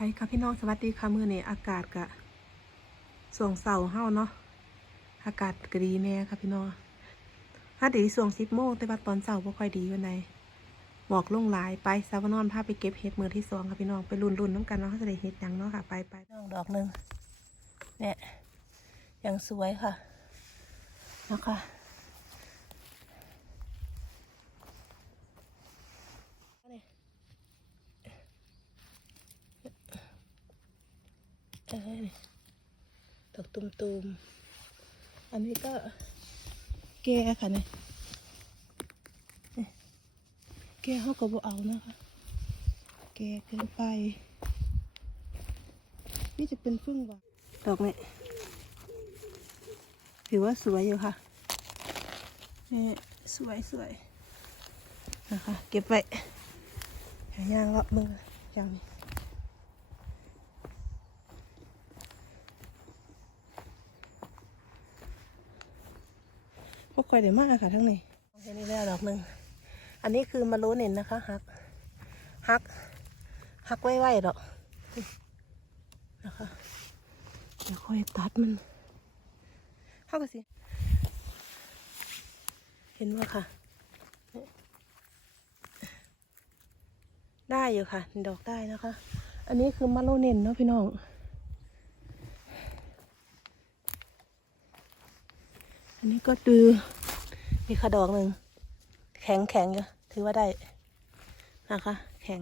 ไปค่ะพี่น้องสวัสดีค่ะมื้อนี้อากาศกะส่วงเสาเฮาเนาะอากาศก็ดีแน่ค่ะพี่น้องถ้าดีส่วงสิบโมงแต่ว่าตอนเสาบ่ค่อยดีวันใดหมอกลงหลายไปสาวนอนพาไปเก็บเห็ดมือที่สองค่ะพี่น้องไปรุ่นรุ่นน้ำกันเนาะเขาจะได้เห็ดยังเนาะค่ะไปไปน้องดอกหนึ่งเนี่ยยังสวยค่ะนะคะนี่ เออนี่ ดอกตุ่มๆ อันนี้ก็แก่ค่ะเนี่ยแก่เขาก็บ่เอานะคะ แก่เกินไป นี่จะเป็นพึ่งหวานดอกนี้ถือว่าสวยอยู่ค่ะนี่สวยสวยนะคะ เก็บไว้หายางลาะมืออย่างนี้ พวกคอยเดี๋ยวมากค่ะทั้งนี้แค่นี้แล้วดอกหนึ่งอันนี้คือมาโลเน่นนะคะฮักฮักฮักไว้ไว้ดอกนะคะเดี๋ยวค่อยตัดมันเข้ากันสิเห็นว่าค่ะ ได้อยู่ค่ะ ดอกได้นะคะ อันนี้คือมาโลเน่นเนาะพี่น้อง อันนี้ก็ดูมีขะดอกหนึ่งแข็งแข็งอยู่ถือว่าได้นะคะ แข็ง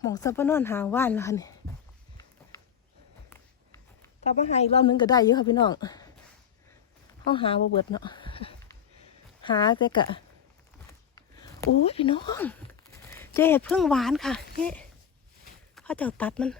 หมองซับปะนอนหาว่านแล้วค่ะนี่กลับมาหาอีกรอบนึงก็ได้เยอะค่ะพี่น้องห้องหาบ่เบิดเนาะหาแต่กะโอ้ยพี่น้องเจ๊เพิ่งหวานค่ะนี่เขาเจ้าตัดมัน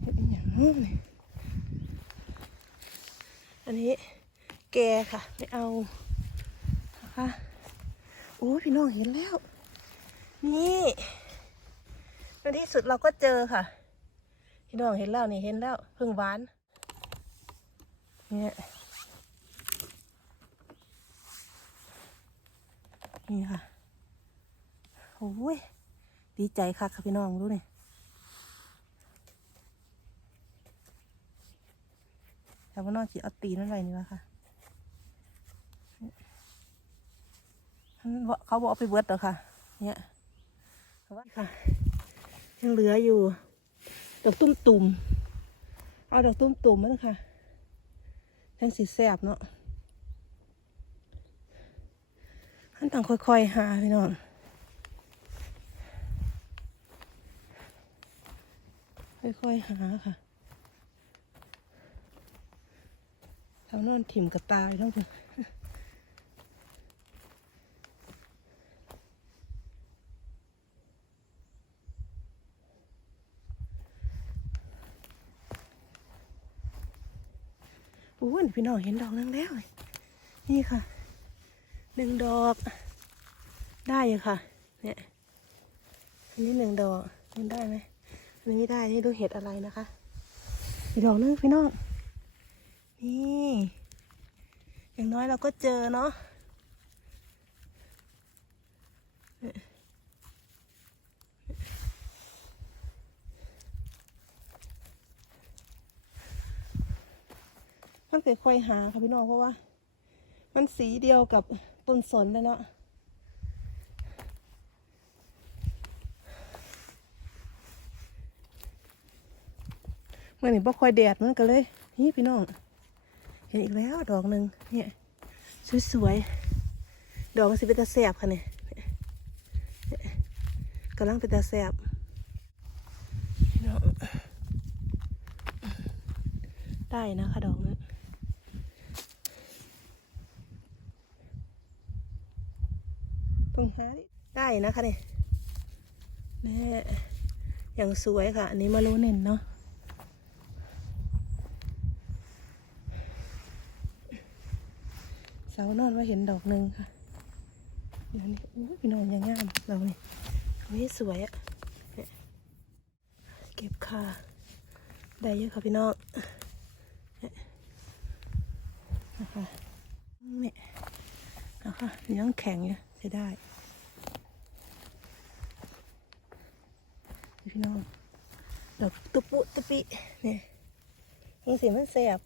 เห็ดอหย่าง นู้นอันนี้แกค่ะ ไม่เอานะคะโอ้พี่น้องเห็นแล้ว นี่ในที่สุดเราก็เจอค่ะ พี่น้องเห็นแล้วนี่เห็นแล้วเพิ่งหวานเนี่ยนี่ค่ะโอ้ยดีใจค่ะค่ะพี่น้องรู้นี่ แต่ว่านอกจีเอาตีนอะไรนี่วะค่ะมันเขาบอกเอาไปเบิดเหรอค่ะ เนี่ยแต่ว่าค่ะยังเหลืออยู่ ดอกตุ้มตุ่มเอาดอกตุ้มตุ่มมาเลยค่ะทั้งสีแสบเนาะขั้นต่างค่อยๆหาพี่น้องค่อยๆหาค่ะ ทานั้นถิ่มกระตายทั้งหมดโอ้ยพี่น้องเห็นดอกนึงแล้ว นี่ค่ะหนึ่งดอก ได้อยู่ค่ะ เนี่ยอันนี้หนึ่งดอกยังได้ไหมอันนี้ไม่ได้นี่ดูเห็ดอะไรนะคะอีดอกนึงพี่น้อง นี่อย่างน้อยเราก็เจอเนาะมันค่อยหาค่ะพี่น้องเพราะว่า มันสีเดียวกับต้นสนเลยเนาะเมื่อนี้บ่ค่อยแดดมันก็เลยนี่พี่น้อง ห็นอีกแล้วดอกหนึ่งเนี่ยสวยๆดอกมันสิเป็นตาแสบค่ะเนี่ยกำลังเป็นตาแสบได้นะคะดอกนั้นเพิ่งหาได้นะคะเนี่ยเนี่ยอย่างสวยค่ะ อันนี้มาโลเน่นเนาะ เสานอนว่าเห็นดอกหนึ่งค่ะเดี๋ยวนี้อู้พี่น้องยังงามเรานี่เขาให้สวยอะเนี่ยเก็บค่ะได้เยอะค่ะพี่น้องนะคะเนี่ยนะคะยังแข็งอยู่ใช้ได้พี่น้องดอกตุปุตุปิเนี่ยยังสีมันแสบ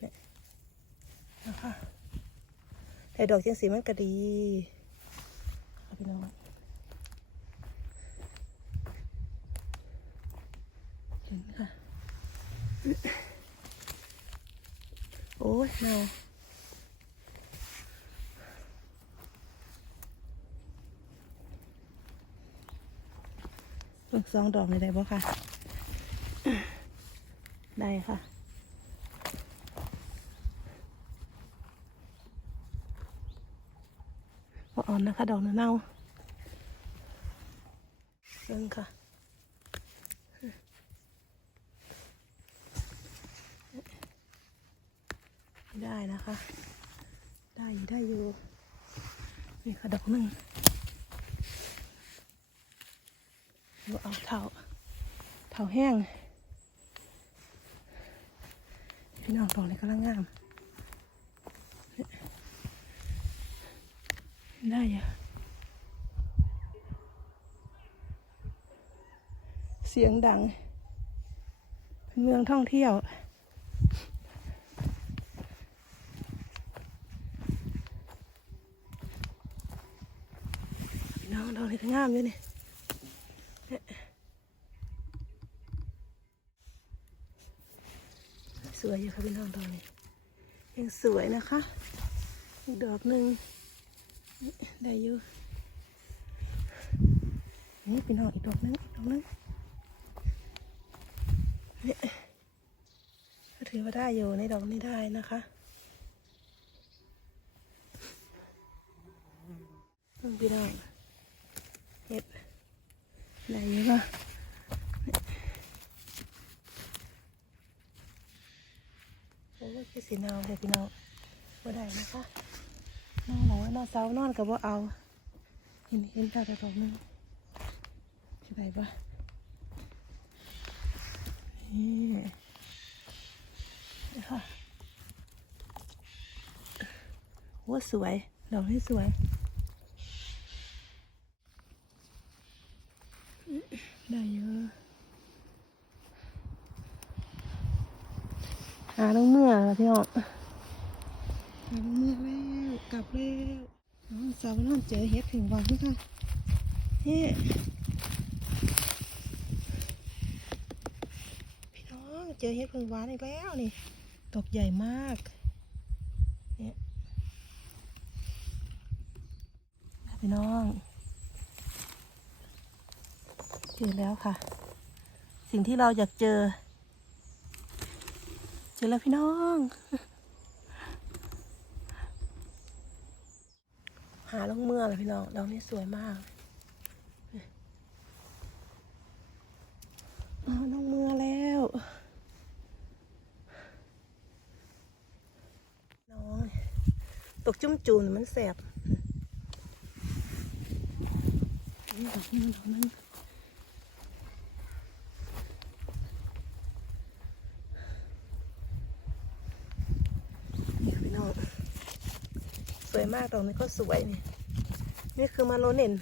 เนี่ยนะคะ แต่ดอกจังสีมันก็ดีพี่น้องเห็นค่ะ โอ้ยเนาเบิ่งสองดอกได้บ่ค่ะ ได้ค่ะ อ่อนนะคะ ดอกเน่าๆเบิ่งค่ะได้นะคะ ได้อยู่ได้อยู่ นี่ค่ะดอกหนึ่งดูเอาเถาเถาแห้ง พี่น้องดอกนี้กำลังงาม ได้อะเสียงดัง เมืองท่องเที่ยว น้องดอกนี้ก็งามอยู่นี่เนี่ยสวยอยู่ค่ะพี่น้องดอกนี้ยังสวยนะคะ อีกดอกหนึ่ง ได้อยู่นี่พี่น้องอีกดอกนึงอีกดอกนึงเนี่ยก็ถือว่าได้อยู่ในดอกนี้ได้นะคะพี่น้องเห็ดได้อยู่ป่ะโอ้ยคือสีนาเลยพี่น้องว่าได้นะคะ นอนหลังนอนเสานอนกับว่าเอา เห็นเห็นตาแต่ดอกนึงใช่ไหมปะนี่นะคะโอ้สวย ดอกนี้สวยได้เยอะหาต้องเมื่อแล้วพี่น้องเมื่อ แล้วกแล้วน้องสาวนอนเจอเห็ดถึงวันที่ค่ะเฮ้พี่น้องเจอเห็ดผึ่งหวานอีกแล้วนี่ดอกใหญ่มากเนี่ยพี่น้องเจอแล้วค่ะ สิ่งที่เราอยากเจอ เจอแล้วพี่น้องาลงเมื่อเลยพี่น้องดอกนี้สวยมากอ๋อลงเมื่อแล้วน้องตกจุ้มจูนมันแสบนี่ดอกนี้ดอกนั้นค่ะพี่น้อง ส วยมากดอกนี้ก็สวยนี่นี่คือมาโลเน่น